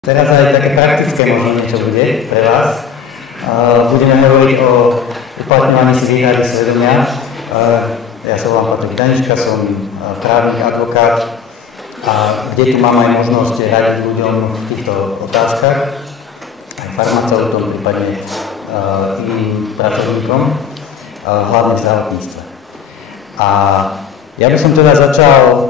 Teraz aj také praktické možno niečo bude pre vás. Budeme hovoriť o uplatňovaní si výhrady svedomia. Ja sa volám Patrik Danička, som právnik, advokát, a kde tu mám aj možnosť radiť ľuďom v týchto otázkach, aj farmaceutom, prípadne iným pracovníkom, hlavne v zdravotníctve. A ja by som teda začal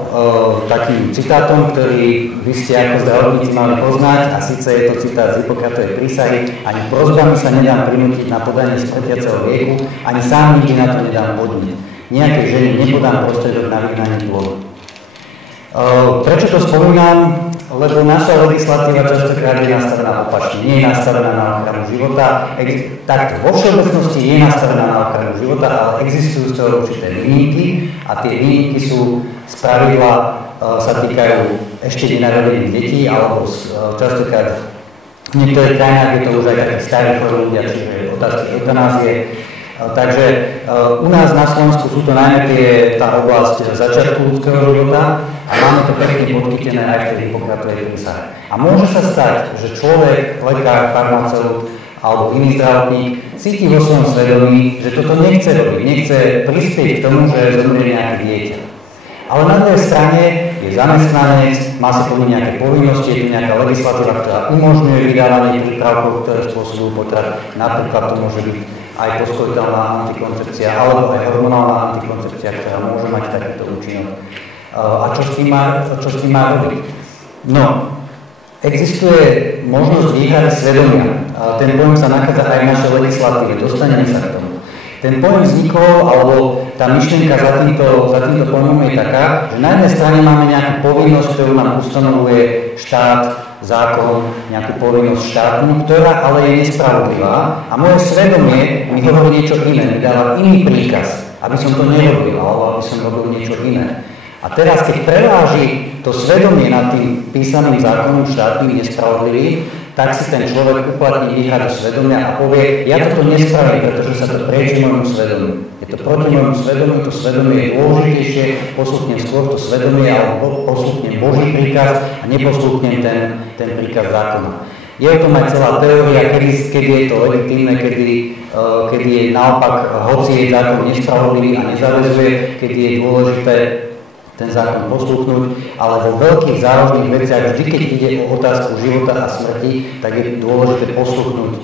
takým citátom, ktorý vy ste ako zdravotníci mali poznať, a síce je to citát z Hipokratovej prísahy: ani prosbami sa nedám prinútiť na podanie smrtiaceho lieku, ani sám nikdy na to nedám podniť. Nejakej žene nepodám prostriedok na vyhnanie dôvodu. Prečo to spomínam? Lebo naša legislatíva častokrát je nastavená opačne. Nie je nastavená na ochranu života. Takto vo všeobecnosti je nastavená na ochranu života, ale existujú z toho určité výnimky a tie výnimky sú spravidla sa týkajú ešte nenarodených detí, alebo častokrát v niektorých krajinách je to už aj takých starých ľudia, čiže otázky eutanázie. Takže u nás na Slovensku sú to najmä tá oblasť začiatku ľudského života a máme to pekne podchytené aj v tej Hipokratovej prísahe. A môže sa stať, že človek, lekár, farmaceut alebo iný zdravotník cíti vo svojom svedomí, že toto nechce robiť, nechce prispieť k tomu, že zomrie nejaké dieťa. Ale na druhej strane je zamestnanec, má sa plniť nejaké povinnosti, je tu nejaká legislatíva, ktorá umožňuje vydávanie prípravkov, ktoré spôsobujú potrat. Napríklad to môže byť aj postojiteľná antikoncepcia alebo aj hormonálna antikoncepcia, ktorá môže mať takýto účinok. A čo s tým má robiť? No, existuje možnosť výhrady svedomia. Ten pojem sa nachádza aj v našej legislatíve, dostaneme sa k tomu. Ten pojem vznikol, alebo tá myšlienka za týmto pojmom je taká, že na jednej strane máme nejakú povinnosť, ktorú nám ustanovuje štát, zákon, nejakú povinnosť štátnu, ktorá ale je nespravodlivá a moje svedomie mi hovorí niečo iné, mi dáva iný príkaz, aby som to nerobil, alebo aby som robil niečo iné. A teraz, keď preváži to svedomie nad tým písaným zákonom štátnym nespravodlivým, tak si ten človek uplatní výhradu svedomia a povie: ja toto nespravím, pretože sa to prejde môjmu svedomiu. Je to proti môjmu svedomiu, to svedomie je dôležitejšie, posluchnem skôr to svedomie, alebo posluchnem Boží príkaz a neposluchnem ten príkaz zákona. Je o tom aj celá teória, kedy je to legitímne, kedy je naopak, hoci je zákon nespravodlivý a nezaväzuje, kedy je dôležité ten zákon posluchnúť, ale vo veľkých závažných veciach, vždy keď ide o otázku života a smrti, tak je dôležité posluchnúť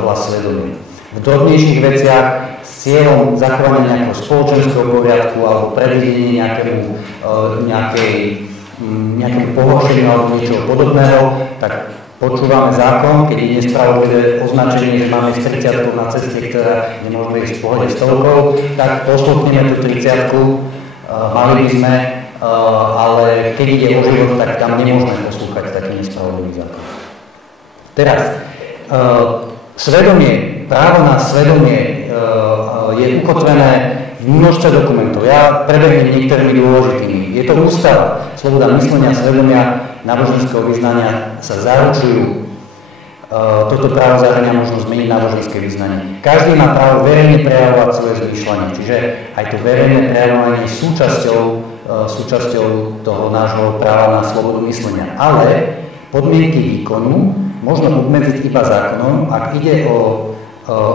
hlas svedomia. V drobnejších veciach s cieľom zachovania nejakého spoločenského poriadku alebo predvídenie nejakému pohoršeniu alebo niečoho podobného, tak počúvame zákon, keď je nespravodlivé označenie, že máme 30 na ceste, ktorá nemôžeme ísť v pohode stovkou, tak posluchneme tú 30. Mali by sme, ale keď ide o život, tak tam nemôžeme poslúchať taký nespravodlivý zákon. Teraz, právo na svedomie je ukotvené v množstve dokumentov. Ja prebehnem niektorými dôležitými. Je to ústava, sloboda myslenia, svedomia, náboženského vyznania sa zaručujú. Toto právo zahŕňa možnosť zmeniť náboženské vyznanie. Každý má právo verejne prejavovať svoje zmýšľanie, čiže aj to verejné prejavovanie je súčasťou toho nášho práva na slobodu myslenia. Ale podmienky výkonu možno obmedziť iba zákonom, ak ide o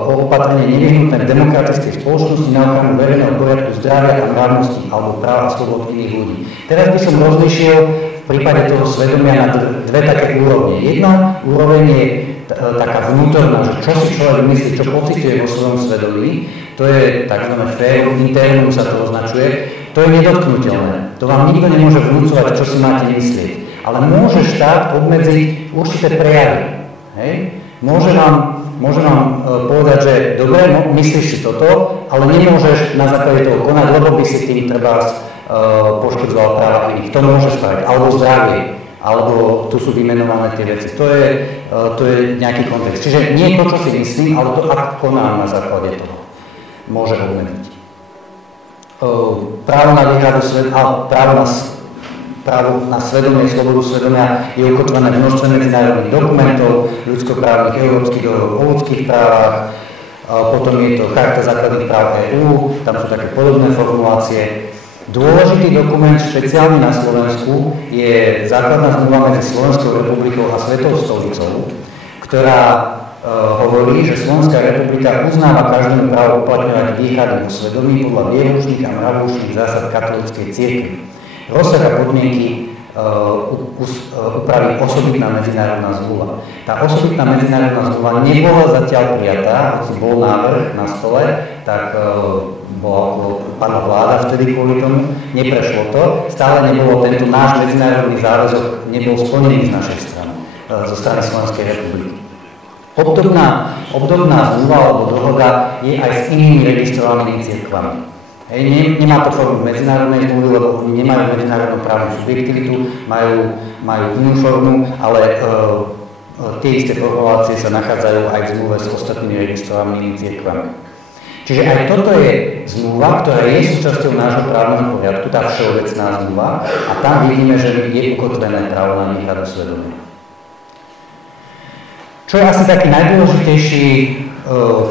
opatrenie nevyhnutné v demokratickej spoločnosti na ochranu verejného poriadku, zdravia a mravnosti alebo práva a slobod iných ľudí. Teraz by som rozlišil v prípade toho svedomia na dve také úrovne. Jedna úroveň je taká vnútorná, že čo si človek myslí, čo pociťuje vo svojom svedomí, to je tzv. Férum internum sa to označuje, to je nedotknuteľné. To vám nikto nemôže vnúcovať, čo si máte myslieť. Ale môže štát obmedziť určité prejavy. Hej? Môže vám povedať, že dobre, myslíš si toto, ale nemôžeš na základe toho konať, lebo by si tým treba poškodzoval práva iných. To môže spraviť. Alebo zdravie. Alebo tu sú vymenované tie veci. To je nejaký kontext. Čiže nie to, čo si myslím, ale to, ak konám na základe toho. Môže obmedziť. Právo na výhradu právo na svedomie, slobodu svedomia je ukotvené v množstve medzinárodných dokumentov, ľudskoprávnych, európskych dohovorov o ľudských právach, potom je to Charta základných práv EÚ, tam sú také podobné formulácie. Dôležitý dokument, špeciálny na Slovensku, je základná zmluva medzi Slovenskou republikou a Svetou stolicou, ktorá hovorí, že Slovenská republika uznáva každému právo uplatňovať výhrady vo svedomí podľa vieroučných a mravoučných zásad katolíckej cirkvi. Rozsah a podmienky upraví osobitná medzinárodná zmluva. Tá osobitná medzinárodná zmluva nebola zatiaľ prijatá, hoci bol návrh na stole, tak bola pána vláda vtedy kvôli tomu, neprešlo to, stále nebolo tento náš medzinárodný záväzok, nebol splnený z našej strany, zo strany Slovenskej republiky. Obdobná zmluva alebo dohoda je aj s inými registrovanými cirkvami. Nemá to formu medzinárodnej zmluvy, lebo oni nemajú medzinárodnú právnu subjektivitu, majú inú formu, ale tie isté formulácie sa nachádzajú aj v zmluve s ostatnými registrovanými cirkvami. Čiže aj toto je zmluva, ktorá je súčasťou nášho právneho poriadku, tá všeobecná zmluva, a tam vidíme, že je ukotvené právo na výhradu svedomia. Čo je asi taký najdôležitejší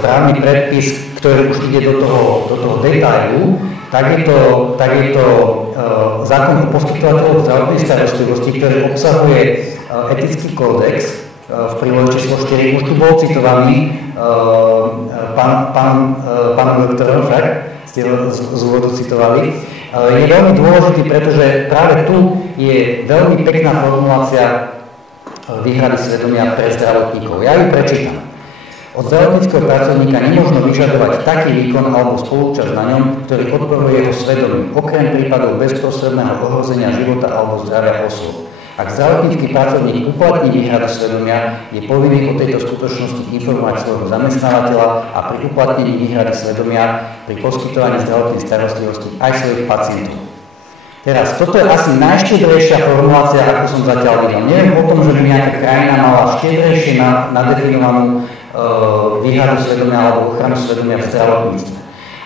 právny predpis, ktorý už ide do toho detailu, tak je to zákon o poskytovateľoch zdravotnej starostlivosti, ktorý obsahuje etický kódex v prílohe číslo 4. Už tu bol citovaný pán doktorom, však ste ho z úvodu citovali. Je veľmi dôležitý, pretože práve tu je veľmi pekná formulácia výhrady svedomia pre zdravotníkov. Ja ju prečítam. Od zdravotníckeho pracovníka nemožno vyžadovať taký výkon alebo spolúčasť na ňom, ktorý odporuje jeho svedomí, okrem prípadov bezprostredného ohrozenia života alebo zdravia osôb. Ak zdravotnícky pracovník uplatní výhradu svedomia, je povinný o tejto skutočnosti informovať svojho zamestnávateľa a pri uplatnení výhrady svedomia pri poskytovaní zdravotnej starostlivosti aj svojich pacientov. Teraz, toto je asi najštedrejšia formulácia, ako som zatiaľ videl. Neviem o tom, že by nejaká krajina mala štedrejšie nadefinovanú výhradu svedomia alebo ochranu svedomia v zdravotníctve.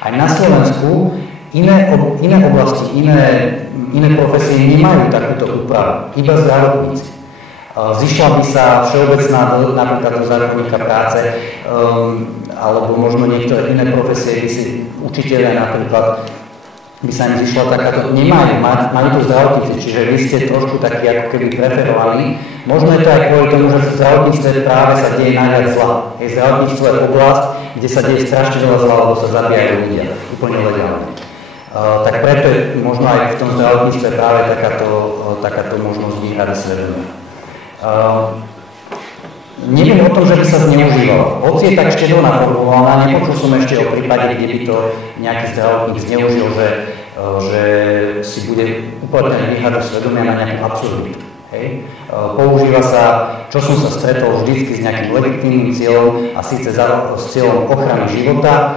Aj na Slovensku iné oblasti, iné profesie nemajú takúto úpravu, iba zdravotníci. Zišla by sa všeobecná napríklad do zákonníka práce, alebo možno niektoré iné profesie, by si učiteľia napríklad by sa im zišla takáto, majú to zdravotníci, čiže vy ste trošku takí ako keby preferovaní. Možno je to aj kvôli tomu, že v zdravotníctve práve sa deje najviac zla. Zdravotníctvo je oblasť, kde sa deje strašne veľa zla, lebo sa zabíjajú ľudia, úplne legálne. Tak preto je možno aj v tom zdravotníctve práve takáto možnosť výhrady svedomia. Neviem o tom, že by sa zneužívalo. Hoci je tak štedo naformulovaná, nepočul som ešte o prípade, kde by to nejaký zdravotník zneužil, že si bude uplatňovať výhradu svedomia na nejakú absurditu. Používa sa, čo som sa stretol vždycky s nejakým legitímnym cieľom, a síce s cieľom ochrany života,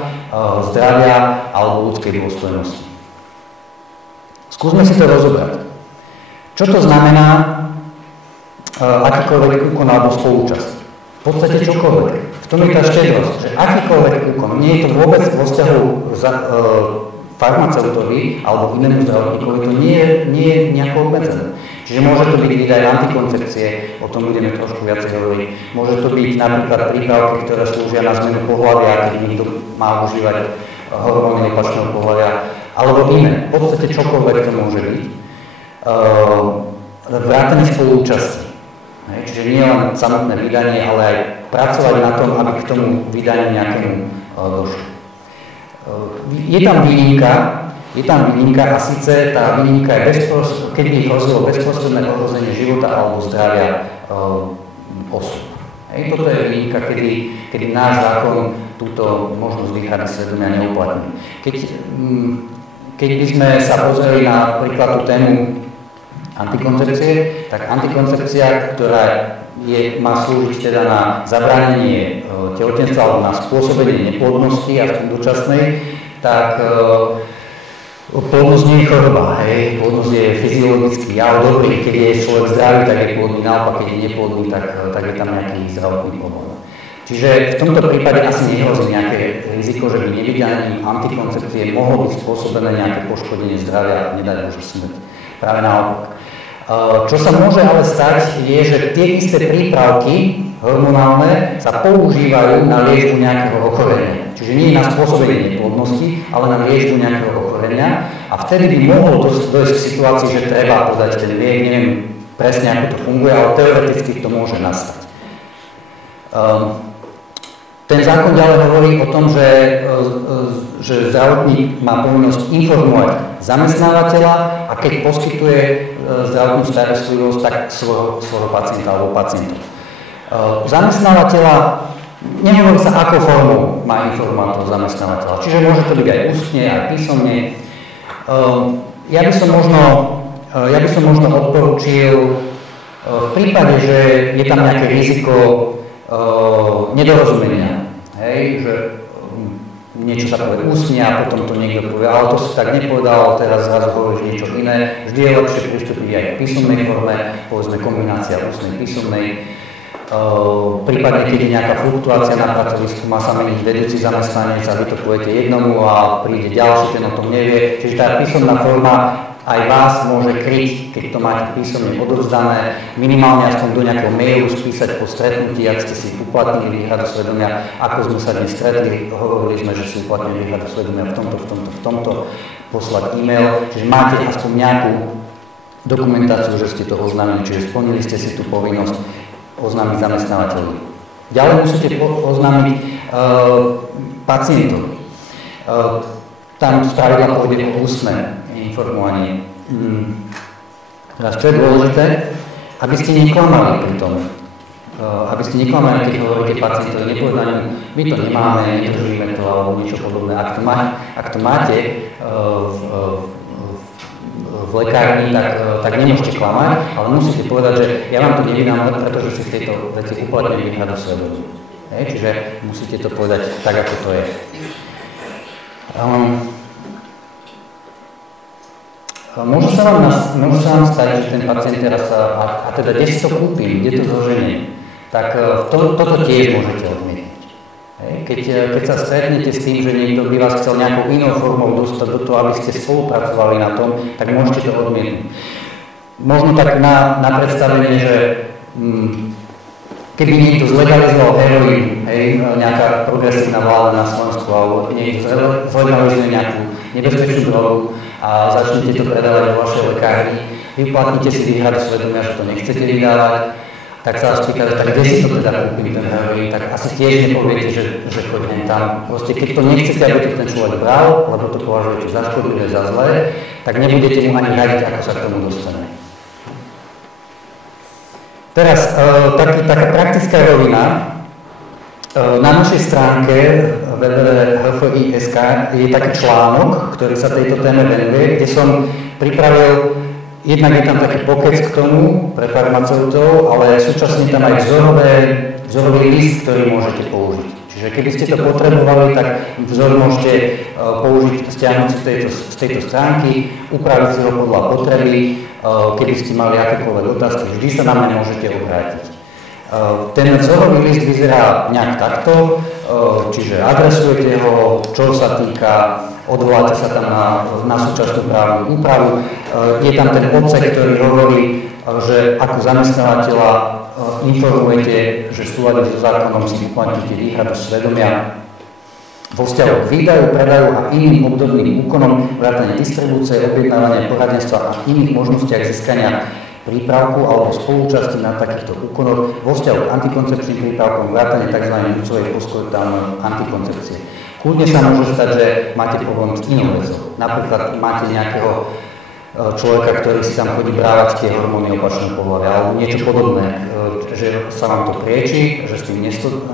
zdravia alebo ľudskej dôstojnosti. Skúsme si to rozobrať. Čo to znamená akýkoľvek úkon alebo spolúčasť? V podstate čokoľvek. V tom je tá štedrosť, že akýkoľvek úkon, nie je to vôbec vo vzťahu farmaceutovi alebo inému zdravotníkovi, to nie je nejako obmedzené. Čiže môže to byť výdaj antikoncepcie, o tom budeme trošku viacej hovoriť. Môže to byť napríklad prípravky, ktoré slúžia na zmenu pohlavia, keď niekto má užívať hormóny opačného pohlavia, alebo iné. V podstate čokoľvek to môže byť. Vrátane spolúčasti. Čiže nie len samotné vydanie, ale aj pracovať na tom, aby k tomu vydaniu nejakému došlo. Je tam výnimka a síce tá výnimka je keď by hrozilo bezprostredné ohrozenie života alebo zdravia osôb. Toto je výnimka, kedy náš zákon túto možnosť výhrady svedomia neuplatní. Keď by sme sa pozreli na príklad tú tému antikoncepcie, tak antikoncepcia, ktorá má slúžiť teda na zabránenie tehotenstva alebo na spôsobenie neplodnosti, aspoň dočasnej, tak plodnosť nie je choroba, plodnosť je fyziologický jav dobrý, keď je človek zdravý, tak je plodný, naopak keď je neplodný, tak je tam nejaký zdravotný problém. Čiže v tomto prípade asi nehrozí nejaké riziko, že by nevydaním antikoncepcie mohlo byť spôsobené nejaké poškodenie zdravia a nedať Bože smrť. Práve naopak. Čo sa môže ale stať, je, že tie isté prípravky hormonálne sa používajú na liečbu nejakého ochorenia. Čiže nie na spôsobenie neplodnosti, ale na liečbu nejakého ochorenia. A vtedy by mohlo dojsť k situácii, že treba podať ten liek, neviem presne ako to funguje, ale teoreticky to môže nastať. Ten zákon ďalej hovorí o tom, že zdravotník má povinnosť informovať zamestnávateľa a keď poskytuje zdravotnú starostlivosť, tak svojho pacienta alebo pacientov. Zamestnávateľa, nehovorí sa, akou formou má informovať toho zamestnávateľa. Čiže môže to byť aj ústne, aj písomne. Ja by som možno odporúčil v prípade, že je tam nejaké riziko nedorozumenia, hej, že niečo sa povie ústne a potom to niekto povie, ale to si tak nepovedal, teraz zrazu hovoríš niečo iné. Vždy je lepšie pristúpiť aj k písomnej forme, povedzme kombinácia ústnej písomnej. Prípadne, keď je nejaká fluktuácia na pracovisku, má sa meniť vedúci zamestnanec a vy to poviete jednomu a príde ďalší, ten o tom nevie. Čiže tá písomná forma aj vás môže kryť, keď to máte písomne odovzdané, minimálne aspoň do nejakého mailu spísať po stretnutí, ak ste si uplatnili výhradu svedomia, ako sme sa dnes stretli, hovorili sme, že si uplatnili výhradu svedomia v tomto, poslať e-mail, čiže máte aspoň nejakú dokumentáciu, že ste to oznámili, čiže splnili ste si tú povinnosť oznámiť zamestnávateľovi. Ďalej musíte oznámiť pacientovi. Tam spravidla pôjde o ústne informovanie. Teraz, čo je dôležité, aby ste neklamali pri tom. Aby ste neklamali, keď hovoríte pacientovi, nepovedali mu, my to nemáme, nedržíme to alebo niečo podobné. Ak to máte v lekárni, tak nemôžete klamať, ale musíte povedať, že ja vám to nevydám, pretože si v tejto veci uplatňujem výhradu svedomia. Čiže musíte to povedať tak, ako to je. Môže sa vám stať, že ten pacient teraz a teda kde si to kúpim, kde to zoženiem, tak toto tiež môžete odmietnúť. Keď sa stretnete s tým, že niekto by vás chcel nejakou inou formou dostať do toho, aby ste spolupracovali na tom, tak môžete to odmietnúť. Možno tak na predstavenie, že keby niekto zlegalizoval heroín, nejaká progresívna vláda na Slovensku, alebo niekto zlegalizuje nejakú nebezpečnú drogu a začnete to predávať vo vašej lekárni, vyplatníte si výhradu svedomia, že to nechcete vydávať, tak sa vás pýtate, tak kde si to teda kúpili ten heroín, tak asi tiež nepoviete, že chodím tam. Proste keď to nechcete, aby to ten človek bral, lebo to považujete za škodlivé, za zlé, tak nebudete mu ani radiť, ako sa k tomu dostane. Teraz, taká praktická rovina. Na našej stránke www.hfi.sk je taký článok, ktorý sa tejto téme venuje, kde som pripravil, jednak je tam taký pokec k tomu pre farmaceutov, ale súčasne tam aj vzorový list, ktorý môžete použiť. Čiže keby ste to potrebovali, tak vzor môžete použiť, stiahnuť z tejto stránky, upraviť si ho podľa potreby, keby ste mali akékoľvek otázky, vždy sa na mňa môžete obrátiť. Ten vzorový list vyzerá nejak takto, čiže adresujete ho, čo sa týka, odvoláte sa tam na súčasnú právnu úpravu. Je tam ten odsek, ktorý hovorí, že ako zamestnávateľa informujete, že v súlade so zákonom si uplatníte výhradu svedomia vo vzťahu k výdaju, predaju a iným obdobným úkonom, vrátane distribúcie, objednávania, poradenstva a iných možnostiach získania prípravku alebo spolúčasti na takýchto úkonoch vo vzťahu k antikoncepčným prípravkom, vrátane tzv. Núdzovej poskytovanej antikoncepcie. Kľudne sa môže stať, že máte problém s inou vecou. Napríklad máte nejakého človeka, ktorý si tam chodí brávať tie hormóny opačného pohlavia alebo niečo podobné, že sa vám to prieči, že s tým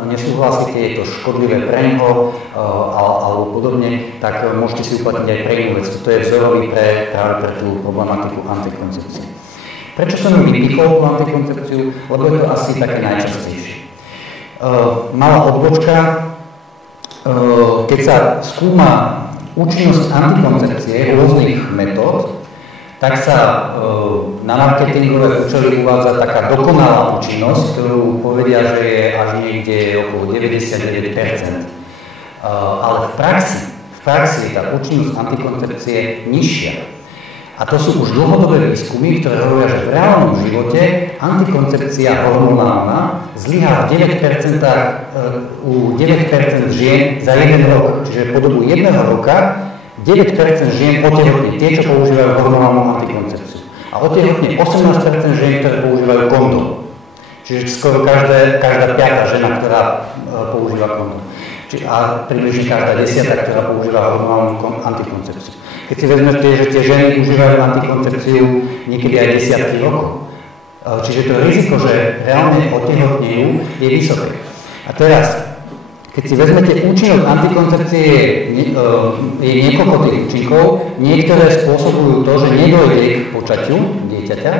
nesúhlasíte, je to škodlivé pre neho alebo podobne, tak môžete si uplatniť aj pre inú vec. To je vzorový práve pre tú problematiku antikoncepcie. Prečo som ju vypichol, tú antikoncepciu? Lebo je to asi také najčastejšie. Malá odbočka, keď sa skúma účinnosť antikoncepcie rôznych metód, tak sa na marketingové účely uvádza taká dokonalá účinnosť, ktorú povedia, že je až niekde okolo 99%. Ale v praxi je tá účinnosť antikoncepcie nižšia. A to sú už dlhodobé výskumy, ktoré hovoria, že v reálnom živote antikoncepcia hormonálna zlyhá v 9% u 9% žien za 1 rok. Čiže po dobu 1 roka 9% žien otehotne, tie, čo používajú hormonálnu antikoncepciu. A otehotne 18% žien, ktoré používajú kondom. Čiže skoro každá 5. žena, ktorá používa kondom. A približne každá 10., ktorá používa hormonálnu antikoncepciu. Keď si vezmete, že tie ženy užívajú antikoncepciu niekedy aj desiatky rokov. Čiže to riziko, že reálne otehotnejú, je vysoké. A teraz, keď si vezmete účinok antikoncepcie, je niekoľko tých účinkov. Niektoré spôsobujú to, že nedojde k počatiu dieťaťa,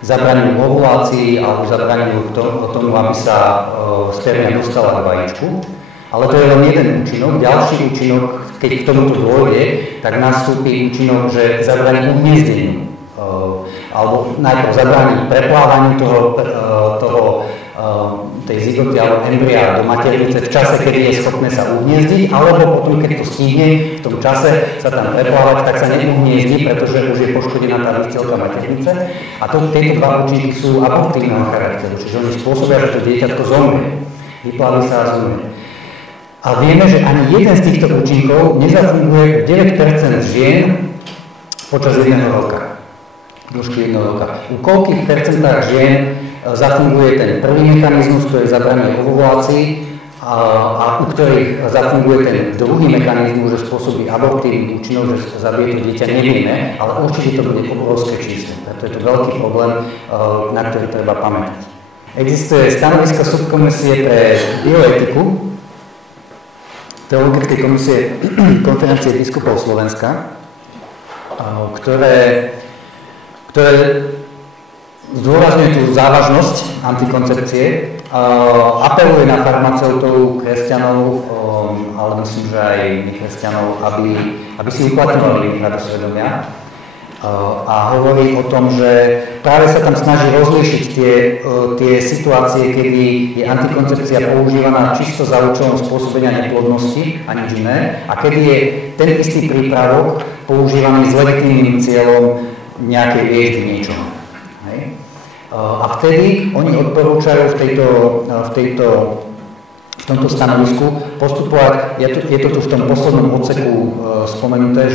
zabraňujú ovulácii alebo zabraňujú tomu, aby sa spermia dostala k vajíčku. Ale to je len jeden účinok. Ďalší účinok, keď k tomuto dôjde, tak nastúpi účinok, že zabráni uhniezdeniu. Alebo najprv zabráni preplávaniu tej zigoty alebo embria do maternice v čase, kedy je schopné sa uhniezdiť, alebo potom, keď to stihne v tom čase sa tam preplávať, tak sa neuhniezdí, pretože už je poškodená tá výstielka maternice. A tieto dva účinky sú abortívneho charakteru, čiže oni spôsobia, že to dieťatko zomrie. Vyplaví sa a zomrie. A vieme, že ani jeden z týchto účinkov nezafunguje 9% žien počas 1 roka. Dĺžky 1 roka. U koľkých percentách žien zafunguje ten prvý mechanizmus, ktorý zabraňuje ovulácii, a u ktorých zafunguje ten druhý mechanizmus, že spôsobí abortívny účinok, že zabije to dieťa, nevieme, ale určite to bude obrovské číslo. Preto je to veľký problém, na ktorý treba pamätať. Existuje stanovisko subkomisie pre bioetiku Teologickej komisie Konferencie biskupov Slovenska, ktoré zdôrazňuje tú závažnosť antikoncepcie, apeluje na farmaceutov, kresťanov, ale myslím, že aj nekresťanov, aby si uplatňovali výhradu svedomia. A hovorí o tom, že práve sa tam snaží rozlíšiť tie situácie, kedy je antikoncepcia používaná čisto za účelom spôsobenia neplodnosti a nič iné, a kedy je ten istý prípravok používaný s legitímnym cieľom nejakej liečby niečoho. A vtedy oni odporúčajú v tomto stanovisku postupovať, je to tu v tom poslednom odseku spomenuté,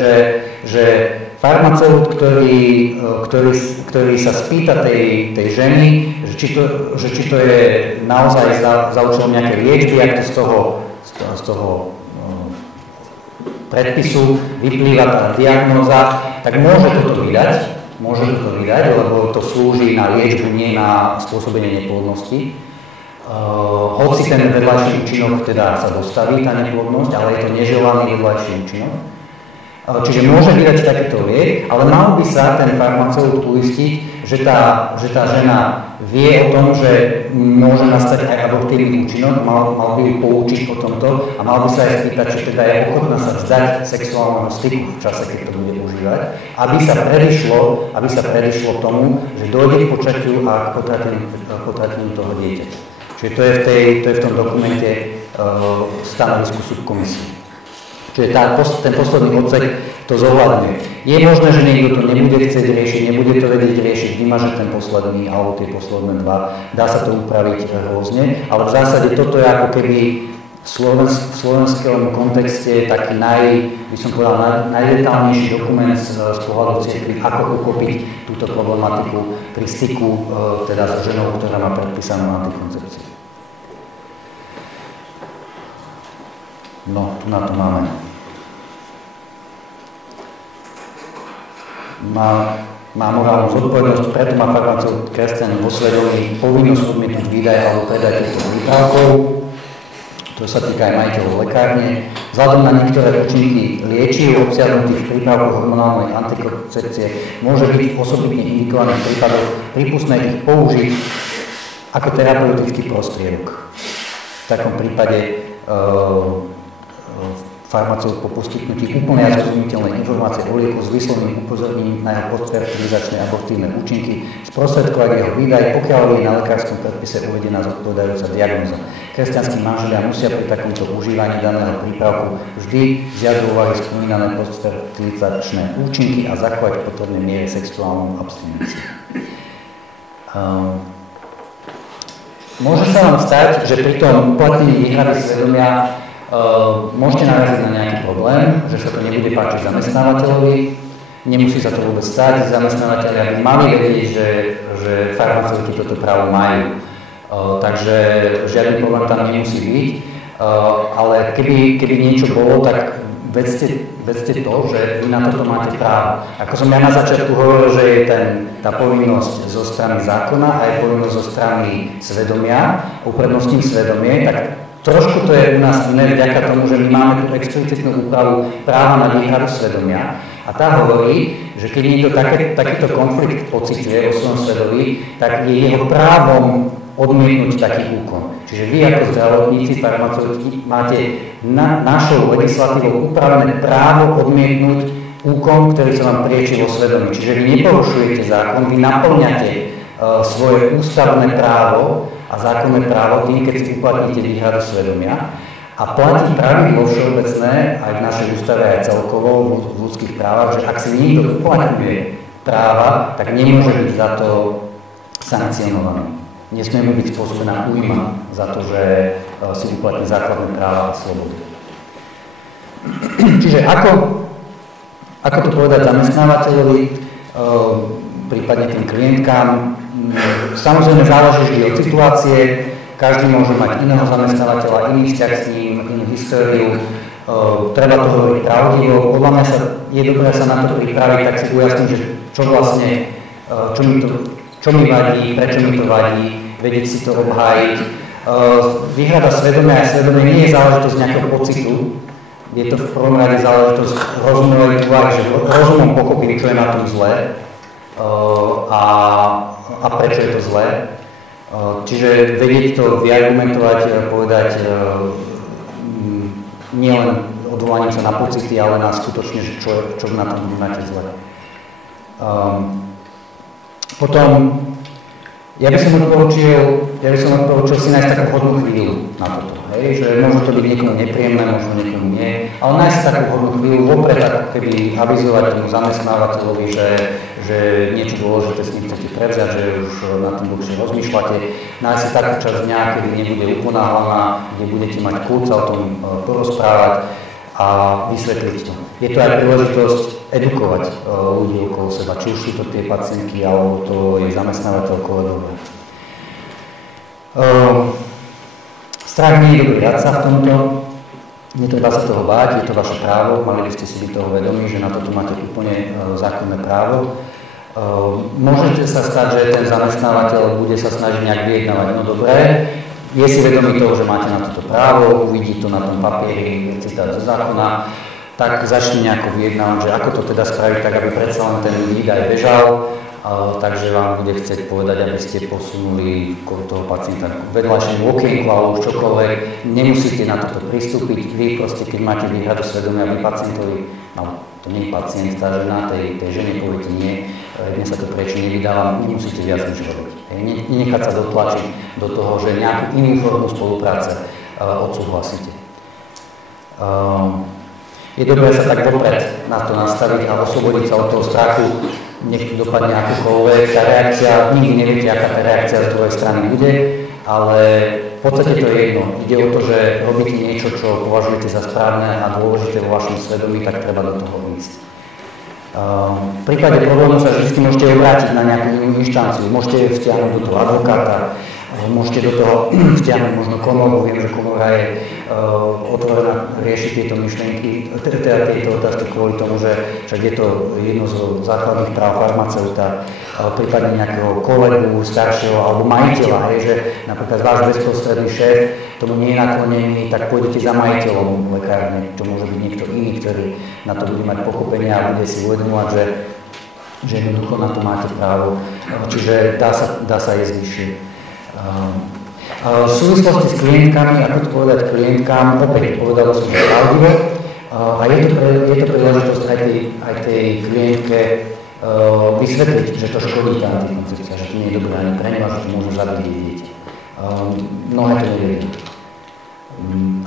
že farmaceut, ktorý sa spýta tej ženy, že či to je naozaj za účelom nejakej liečby, ak to z toho predpisu vyplýva tá diagnóza, tak môže toto vydať, lebo to slúži na liečbu, nie na spôsobenie neplodnosti. Hoci ten vedľajší účinok teda sa dostaví, tá neplodnosť, ale je to neželaný vedľajší účinok. Čiže môže vydať takýto liek, ale mal by sa ten farmaceut uistiť, že tá žena vie o tom, že môže nastať aj abortívny účinok, mal by ju poučiť o tomto a mal by sa aj spýtať, či teda je ochotná sa vzdať sexuálneho styku v čase, keď to bude užívať, aby sa predišlo tomu, že dojde k počatiu a k potrateniu toho dieťaťa. Čiže to je v tom dokumente stanovisku subkomisie. Čiže ten posledný odsek to zohľadňuje. Je možné, že niekto to nebude chcieť riešiť, nebude to vedieť riešiť, vymaže ten posledný alebo tie posledné dva. Dá sa to upraviť rôzne, ale v zásade toto je ako keby v slovenskom kontexte taký najdetálnejší dokument z pohľadu cirkvi, ako uchopiť túto problematiku pri styku teda s ženou, ktorá má predpísanú antikoncepciu. No, tu na to máme. Má morálnu zodpovednosť, preto má farmaceut kresťan vo svedomí povinnosť odmietnúť výdaj alebo predaj týchto výpravkov. To sa týka aj majiteľov lekárne. Vzhľadom na niektoré účinky liečiv obsiahnutých v prípravkoch hormonálnej antikoncepcie môže byť v osobitne indikovaných prípadoch prípustné ich použiť ako terapeutický prostriedok. V takom prípade farmaceut po poskytnutí úplne a zrozumiteľnej informácie o lieku s výslovným upozornením na jeho postfertilizačné abortívne účinky, sprostredkovať jeho výdaj, pokiaľ je na lekárskom predpise uvedená zodpovedajúca diagnóza. Kresťanskí manželia musia pri takomto užívaní daného prípravku vždy vziať do úvahy spomínané postfertilizačné účinky a zachovať v potrebnej miere sexuálnu abstinenciu. Môže sa vám stať, že pri tom uplatnení výhrady svedomia môžete naraziť na nejaký problém, že sa to nebude páčiť zamestnávateľovi, nemusí sa to vôbec stať, zamestnávateľia by mali vedieť, že farmaceuti toto právo majú. Takže žiadny problém tam nemusí byť, ale keby niečo bolo, tak vedzte to, že vy na toto máte právo. Ako som ja na začiatku hovoril, že je tá povinnosť zo strany zákona a je povinnosť zo strany svedomia, uprednostním svedomie, tak trošku to je u nás iné vďaka tomu, že my máme tú explicitnú úpravu práva na výhradu svedomia a tá hovorí, že keď niekto takýto konflikt pociťuje vo svojom svedomí, tak je jeho právom odmietnúť taký úkon. Čiže vy ako zdravotníci, farmaceuti máte našou legislatívou upravené právo odmietnúť úkon, ktorý sa vám prieči vo svedomí. Čiže vy neporušujete zákon, vy naplňate svoje ústavné právo a zákonné právo tým, keď si uplatníte výhradu svedomia. A platí pravidlo všeobecné aj v našej ústave aj celkovo v ľudských právach, že ak si niekto uplatňuje práva, tak nemôže byť za to sankcionovaný. Nesmieme byť spôsobená újma za to, že si uplatní základné práva a slobody. Čiže ako to povedať zamestnávateľovi, prípadne tým klientkám, samozrejme záleží vždy od situácie, každý môže mať iného zamestnávateľa, iný vzťah s ním, inú históriu, treba to hovoriť pravdivo. Podľa mňa je dobré sa na to pripraviť, tak si ujasniť, že čo mi vadí, prečo mi to vadí, vedieť si to obhájiť. Výhrada svedomia a svedomie nie je záležitosť nejakého pocitu, je to v prvom rade záležitosť rozumovej úvahy, že rozumom pochopím, čo je na tom zlé a prečo je to zlé. Čiže vedieť to vyargumentovať, povedať nielen odvolaním sa na pocity, ale na skutočne, čo na tom máte zle. Potom, ja by som odporučil si nájsť takú hodnú chvíľu na toto. Hej? Že môže to byť niekomu nepríjemné, možno niekomu nie, ale nájsť takú hodnú chvíľu vopred, ako keby avizovať tomu zamestnávateľovi, že niečo dôležité s ním chcete prevziať, že už na tým dlhšie rozmýšľate. Nájsť si takú časť dňa, kedy nebude uponáhlaná, kde budete mať kurca o tom porozprávať a vysvetliť to. Je to aj príležitosť edukovať ľudí okolo seba, či už sú to tie pacientky, alebo to je zamestnávateľ, kolegovia. Strach nie je dobrý radca v tomto, netreba sa toho báť, je to vaše právo, mali by ste si byť toho vedomí, že na toto máte úplne zákonné právo. Môžete sa stať, že ten zamestnávateľ bude sa snažiť nejak vyjednávať, no dobré, je si vedomý toho, že máte na toto právo, uvidí to na tom papieri, citát zo zákona, tak začne nejako vyjednávať, že ako to teda spraviť tak, aby predsa len ten výdaj bežal, takže vám bude chcieť povedať, aby ste posunuli toho pacienta k vedľajšiemu okienku alebo už čokoľvek. Nemusíte na toto pristúpiť, vy proste, keď máte výhradu svedomia, vy pacientovi, no to nie je pacient, tá žena, tej žene poviete nie, dnes sa to prečo nevydávam, nemusíte viac nič robiť. Nenechať sa dotlačiť do toho, že nejakú inú formu spolupráce odsúhlasíte. Je dobré sa tak vopred na to nastaviť a oslobodiť sa od toho strachu, nech to dopadne akokoľvek. Tá reakcia, nikdy neviete, aká tá reakcia z druhej strany bude, ale v podstate to je jedno. Ide o to, že robíte niečo, čo považujete za správne a dôležité vo vašom svedomí, tak treba do toho ísť. V prípade problému sa vždy môžete obrátiť na nejakú inú inštanciu, môžete vtiahnuť do toho advokáta, môžete do toho vtiahnuť možno komoru, viem, že komora je otvorená riešiť tieto myšlienky, teda tieto otázky kvôli tomu, že však je to jedno zo základných práv farmaceuta, prípadne nejakého kolegu, staršieho alebo majiteľa, že napríklad váš bezprostredný šéf tomu nie je naklonený, tak pôjdete za majiteľom lekárne, čo môže byť niekto iný, ktorý na to bude mať pochopenie a bude si uvedomovať, že jednoducho na to máte právo, čiže dá sa ísť vyššie. V súvislosti s klientkami, ako to povedať klientkám, opäť povedal som pravdivo, A je to príležitosť aj tej klientke vysvetliť, že to škodí tá antikoncepcia, že to nie je dobré ani pre ňu, že to môže zabiť dieťa. Mnohé to nevedia.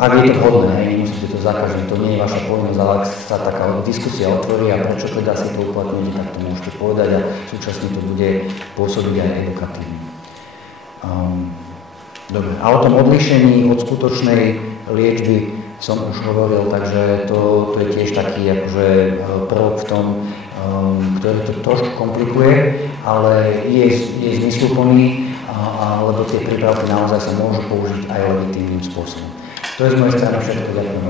Ak je to vhodné, nemusíte to zakázať, to nie je vaša povinnosť, ale ak sa taká diskusia otvorí a prečo teda si to uplatňujete, tak to môžete povedať a súčasne to bude pôsobiť aj edukatívne. Dobre, a o tom odlíšení od skutočnej liečby som už hovoril, takže to je tiež taký akože prvok v tom, ktorý to trošku komplikuje, ale je zmysluplný, lebo tie prípravky naozaj sa môžu použiť aj legitímnym spôsobom. To je z mojej strany všetko, ďakujem.